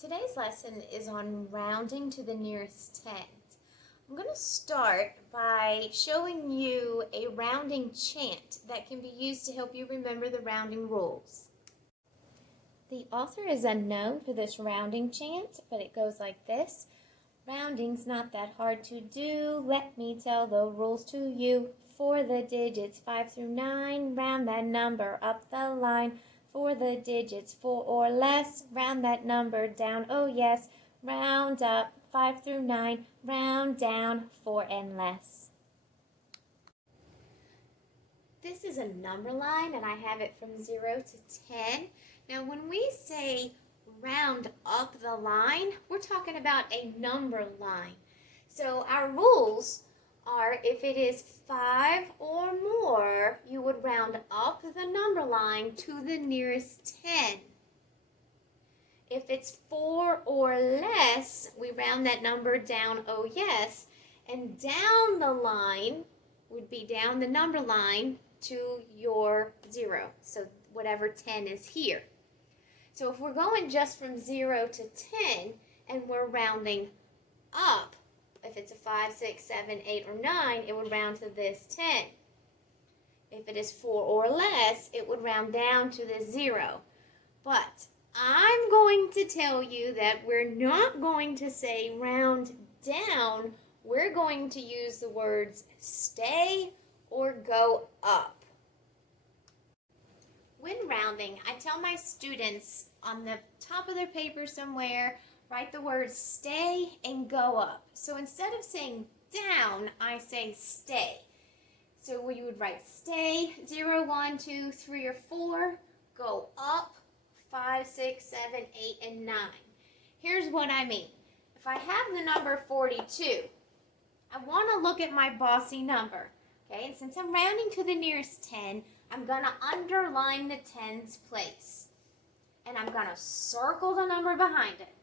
Today's lesson is on rounding to the nearest tens. I'm going to start by showing you a rounding chant that can be used to help you remember the rounding rules. The author is unknown for this rounding chant, but it goes like this. Rounding's not that hard to do, let me tell the rules to you. For the digits 5 through 9, round that number up the line. For the digits 4 or less, round that number down, oh yes. Round up 5 through 9, round down 4 and less. This is a number line and I have it from 0 to 10. Now when we say round up the line, we're talking about a number line. So our rules are if it is 5 or more, you would round up the number line to the nearest 10. If it's 4 or less, we round that number down, oh yes, and down the line would be down the number line to your 0, so whatever 10 is here. So if we're going just from 0 to 10 and we're rounding up, if it's a 5, 6, 7, 8, or 9, it would round to this 10. If it is 4 or less, it would round down to the 0. But I'm going to tell you that we're not going to say round down. We're going to use the words stay or go up. When rounding, I tell my students on the top of their paper somewhere, write the words stay and go up. So instead of saying down, I say stay. So you would write stay, 0, 1, 2, 3, or 4, go up, 5, 6, 7, 8, and 9. Here's what I mean. If I have the number 42, I want to look at my bossy number. Okay, and since I'm rounding to the nearest 10, I'm going to underline the tens place. And I'm going to circle the number behind it.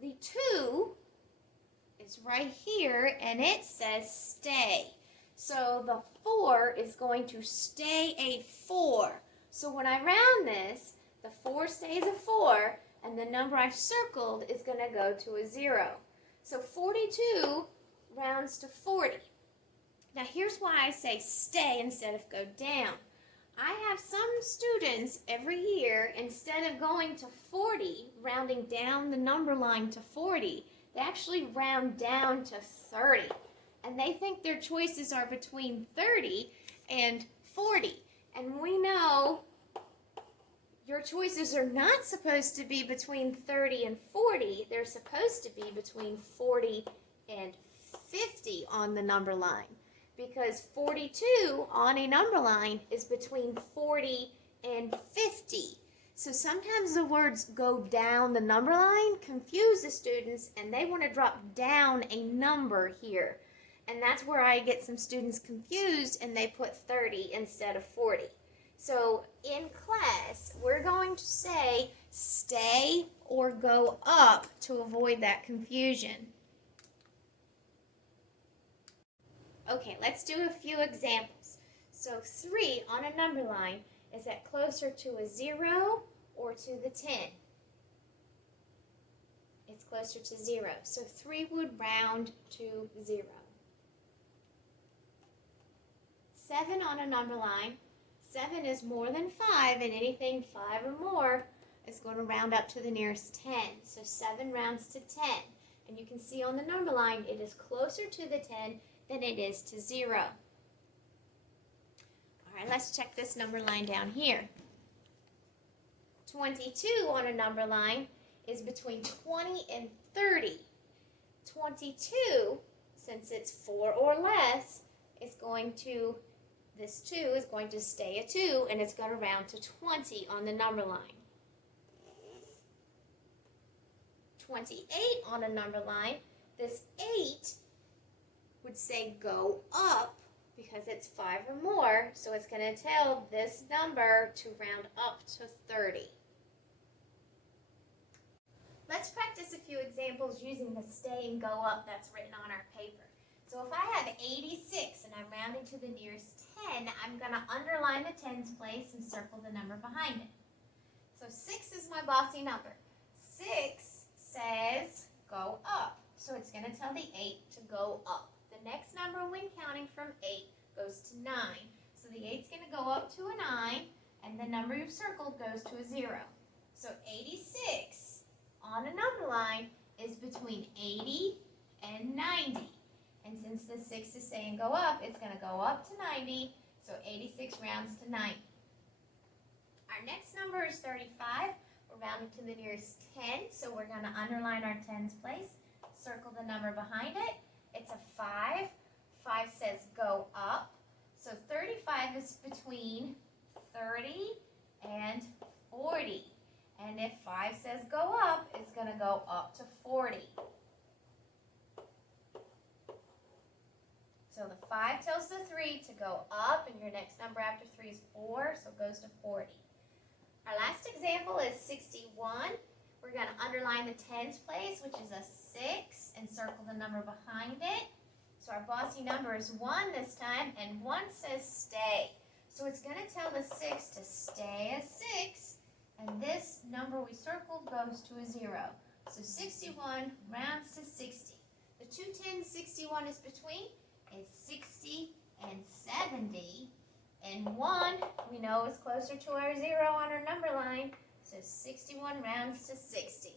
The 2 is right here, and it says stay. So the 4 is going to stay a 4. So when I round this, the 4 stays a 4, and the number I circled is going to go to a 0. So 42 rounds to 40. Now here's why I say stay instead of go down. I have some students every year, instead of going to 40, rounding down the number line to 40, they actually round down to 30. And they think their choices are between 30 and 40. And we know your choices are not supposed to be between 30 and 40. They're supposed to be between 40 and 50 on the number line. Because 42 on a number line is between 40 and 50. So sometimes the words go down the number line confuse the students and they want to drop down a number here. And that's where I get some students confused and they put 30 instead of 40. So in class, we're going to say stay or go up to avoid that confusion. Okay, let's do a few examples. So 3 on a number line, is that closer to a 0 or to the 10? It's closer to 0. So 3 would round to 0. 7 on a number line, 7 is more than 5, and anything 5 or more is going to round up to the nearest 10. So 7 rounds to 10. And you can see on the number line, it is closer to the 10 than it is to 0. All right, let's check this number line down here. 22 on a number line is between 20 and 30. 22, since it's 4 or less, is going to, this 2 is going to stay a 2, and it's going to round to 20 on the number line. 28 on a number line, this 8 would say go up because it's 5 or more, so it's going to tell this number to round up to 30. Let's practice a few examples using the stay and go up that's written on our paper. So if I have 86 and I'm rounding to the nearest 10, I'm going to underline the tens place and circle the number behind it. So 6 is my bossy number. 6 says go up. So it's going to tell the 8 to go up. The next number when counting from 8 goes to 9. So the 8's going to go up to a 9, and the number you've circled goes to a 0. So 86 on a number line is between 80 and 90. And since the 6 is saying go up, it's going to go up to 90, so 86 rounds to 90. Our next number is 35. We're rounding to the nearest 10, so we're going to underline our tens place. Circle the number behind it. It's a 5. 5 says go up. So 35 is between 30 and 40. And if 5 says go up, it's going to go up to 40. So the 5 tells the 3 to go up, and your next number after 3 is 4, so it goes to 40. Our last example is 61. We're going to underline the tens place, which is a 6, and circle the number behind it. So our bossy number is 1 this time, and 1 says stay. So it's going to tell the 6 to stay as 6, and this number we circled goes to a 0. So 61 rounds to 60. The two tens 61 is between is 60 and 70, and 1 we know is closer to our 0 on our number line, so 61 rounds to 60.